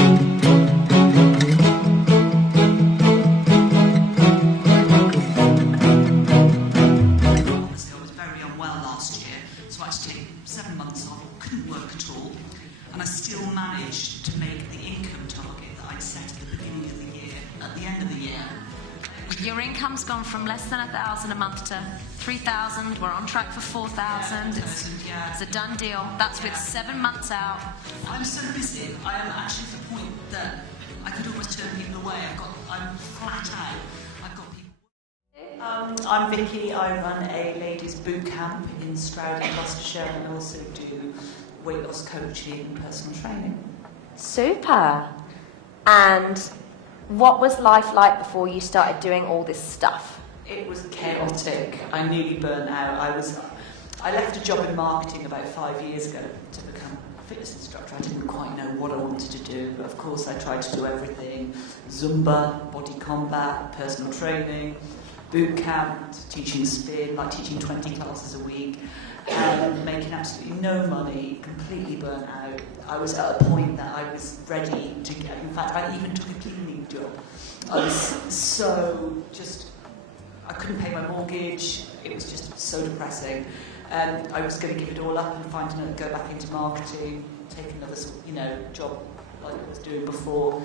So I had to take 7 months off, couldn't work at all, and I still managed to make the income target that I'd set at the beginning of the year, at the end of the year. Your income's gone from less than 1,000 a month to 3,000. We're on track for 4,000. Yeah. It's a done deal. That's with 7 months out. I'm so busy. I am actually at the point that I could almost turn people away. I'm flat out. I've got people. I'm Vicky. I run a ladies boot camp in Stroud in Gloucestershire, and I also do weight loss coaching and personal training. Super. And what was life like before you started doing all this stuff? It was chaotic. I nearly burnt out. I left a job in marketing about 5 years ago to become a fitness instructor. I didn't quite know what I wanted to do, but of course I tried to do everything. Zumba, body combat, personal training, boot camp, teaching spin, like teaching 20 classes a week, and making absolutely no money, completely burnt out. I was at a point that I was ready to get, in fact I even took a cleaning job. I was so I couldn't pay my mortgage, it was just so depressing. And I was going to give it all up and go back into marketing, take another job like I was doing before.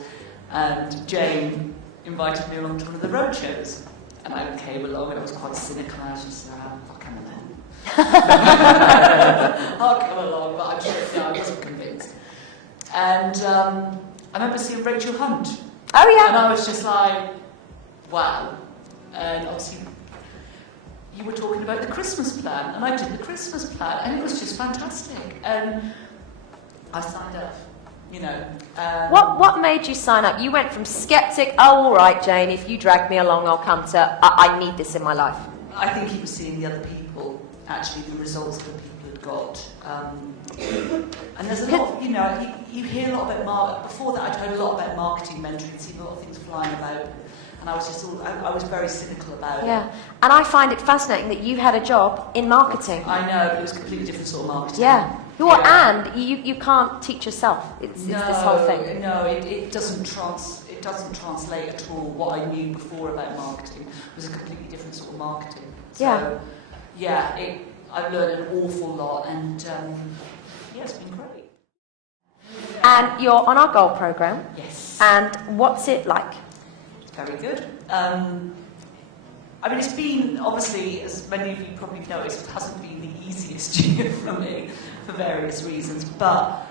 And Jane invited me along to one of the road shows. And I came along and I was quite cynical. I was just like, I'll come along. I'll come along, but I'm sure I wasn't convinced. And I remember seeing Rachel Hunt. Oh, yeah. And I was just like, wow. And obviously, you were talking about the Christmas plan, and I did the Christmas plan, and it was just fantastic. And I signed up. What made you sign up? You went from skeptic, oh, all right, Jane, if you drag me along, I'll come to, I need this in my life. I think he was seeing the other people, actually, the results that people had got. And there's a lot, you hear a lot about before that I'd heard a lot about marketing mentoring, seen a lot of things flying about, and I was I was very cynical about it. Yeah, and I find it fascinating that you had a job in marketing. I know, but it was a completely different sort of marketing. Yeah. Well, yeah. And you can't teach yourself. It's this whole thing. No, it doesn't translate at all. What I knew before about marketing was a completely different sort of marketing. So, I've learned an awful lot, and it's been great. And you're on our goal program. Yes. And what's it like? It's very good. It's been, obviously, as many of you probably noticed, it hasn't been the easiest year for me, for various reasons, but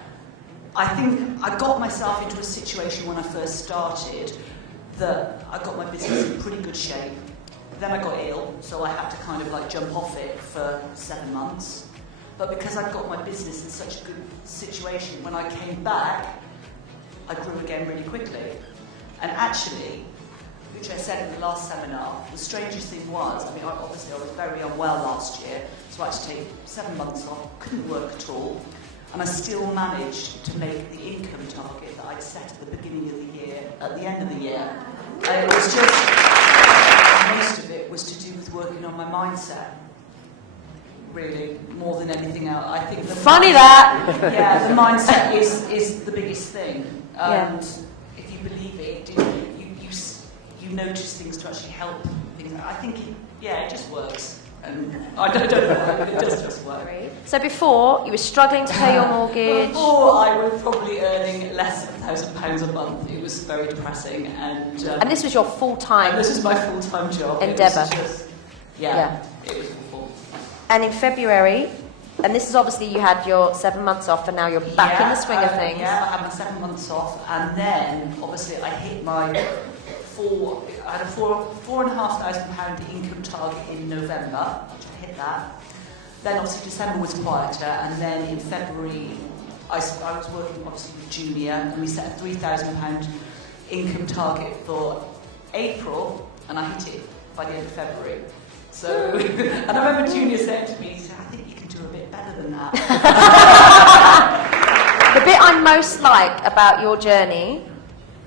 I think I got myself into a situation when I first started that I got my business in pretty good shape. Then I got ill, so I had to jump off it for 7 months. But because I'd got my business in such a good situation, when I came back, I grew again really quickly. And actually, which I said in the last seminar, the strangest thing was, obviously I was very unwell last year, so I had to take 7 months off, couldn't work at all, and I still managed to make the income target that I'd set at the beginning of the year, at the end of the year. And it was just, most of it was to do with working on my mindset, really, more than anything else. I think the the mindset is the biggest thing. And if you believe it, you notice things to actually help things. I think it just works. And I don't know, it does just work. So before, you were struggling to pay your mortgage. Before, I was probably earning less than £1,000 a month. It was very depressing. And this was your full-time this was my full-time job. endeavour. It was it was awful. And in February, and this is obviously you had your 7 months off, and now you're back in the swing of things. Yeah, I had my 7 months off, and then obviously I hit my I had a £4,500 income target in November, which I hit that. Then obviously December was quieter, and then in February I was working obviously with Junior, and we set a £3,000 income target for April, and I hit it by the end of February. So, and I remember Junior saying to me, he said, I think you can do a bit better than that. The bit I most like about your journey,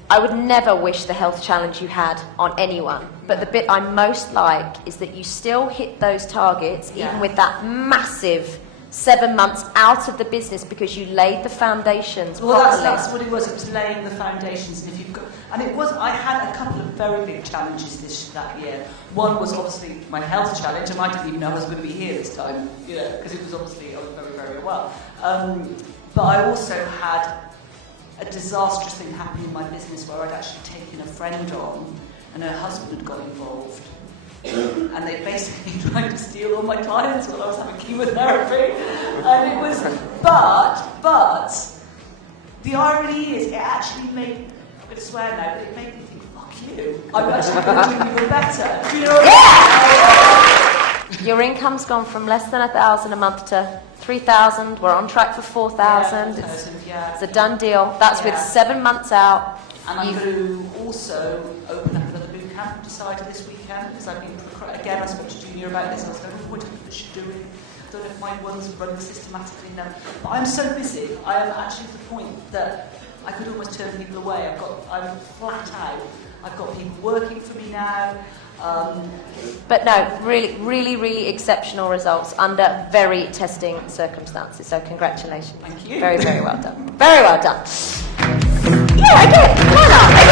I would never wish the health challenge you had on anyone, but the bit I most like is that you still hit those targets, even with that massive 7 months out of the business because you laid the foundations Well, properly. that's what it was. It was laying the foundations. And if you've got, and it was. I had a couple of very big challenges that year. One was obviously my health challenge. I didn't even know I was going to be here this time, because it was obviously I was very, very well. But I also had a disastrous thing happen in my business where I'd actually taken a friend on, and her husband had got involved. And they basically tried to steal all my clients while I was having chemotherapy. And it was, but the irony is, it actually made, I'm going to swear now, but it made me think, fuck you. I'm actually going to do even better. Do you know what I mean? Your income's gone from less than 1,000 a month to 3,000. We're on track for 4,000. It's a done deal. That's with 7 months out. And I'm going to also open up another boot camp. I've decided this weekend, because I've been, again, I spoke to Junior about this. I was going, what do I should do it? I don't know if my one's running systematically now. But I'm so busy. I am actually at the point that I could almost turn people away. I'm flat out. I've got people working for me now. But no, really, really, really exceptional results under very testing circumstances. So congratulations. Thank you. Very, very well done. Very well done. Yeah, I did. Why not?